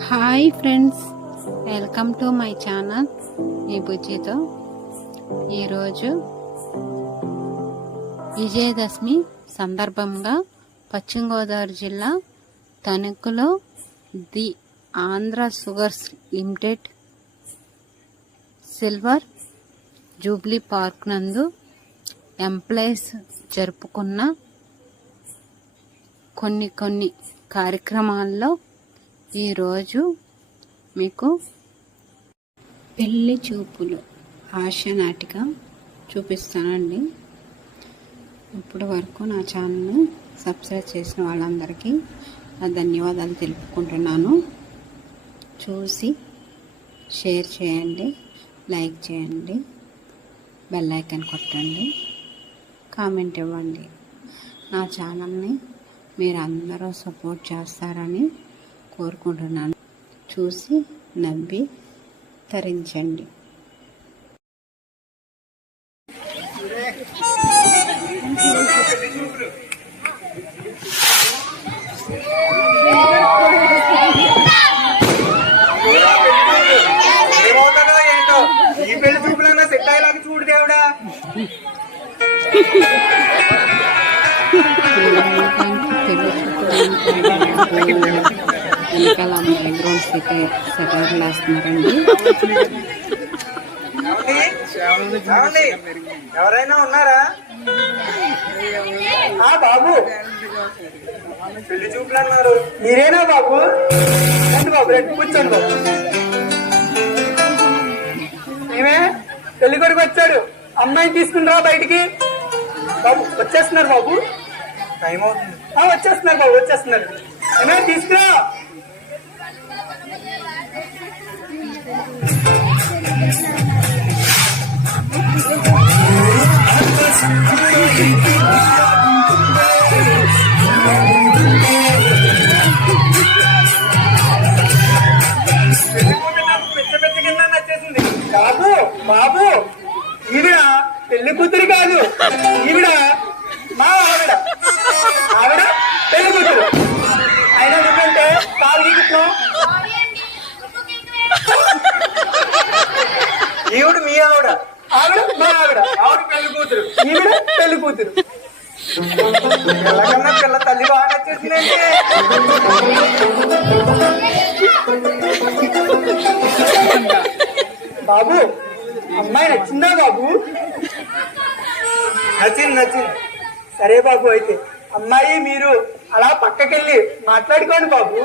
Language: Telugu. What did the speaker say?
Hi friends, welcome to my channel ఈ బుజ్జితో. ఈరోజు విజయదశమి సందర్భంగా పశ్చిమ గోదావరి జిల్లా తణుకులో the Andhra sugars limited silver Jubilee park నందు ఎంప్లాయీస్ జరుపుకున్న కొన్ని కార్యక్రమాల్లో ఈరోజు మీకు పెళ్లి చూపులు హాస్య నాటిక చూపిస్తానండి. ఇప్పటి వరకు నా ఛానల్ని సబ్స్క్రైబ్ చేసిన వాళ్ళందరికీ నా ధన్యవాదాలు తెలుపుకుంటున్నాను. చూసి షేర్ చేయండి, లైక్ చేయండి, బెల్ ఐకాన్ కొట్టండి, కామెంట్ ఇవ్వండి. నా ఛానల్ని మీరు అందరూ సపోర్ట్ చేస్తారని కోరుకుంటున్నాను. చూసి నవ్వి తరించండి. ఈ పెళ్లి చూపులన్నా సెట్ అయ్యేలాగా చూడు దేవుడా. వెనకాల బ్యాక్గ్రౌండ్ సెటర్లు వేస్తున్నారండి. ఎవరైనా ఉన్నారా? బాబు పెళ్లి చూపులు అన్నారు, మీరేనా బాబు? రండి బాబు, రండి కూర్చోండి బాబు. ఏమే పెళ్లి కొడుకు వచ్చాడు, అమ్మాయిని తీసుకుని రా బయటికి. బాబు వచ్చేస్తున్నారు బాబు, టైం అవుతుంది. వచ్చేస్తున్నారు బాబు, వచ్చేస్తున్నారు. ఏమే తీసుకురా. బాబు బాబు, ఈవిడ పెళ్లి కూతురు కాదు, ఈవిడ మా ఆవిడ. ఆవిడ పెళ్లి కూతురు అయినా ఎందుకంటే కాలు గీకుతున్నాం. ఈవిడ మీ ఆవిడ, ఆవిడ మా ఆవిడ. ఆవిడ పెళ్లి కూతురు, ఈవిడ పెళ్లి కూతురు. పిల్లకన్నా పిల్ల తల్లి బాగా నచ్చేసిందండి. బాబు అమ్మాయి నచ్చిందా బాబు? నచ్చింది. సరే బాబు, అయితే అమ్మాయి మీరు అలా పక్కకెళ్ళి మాట్లాడుకోండి బాబు.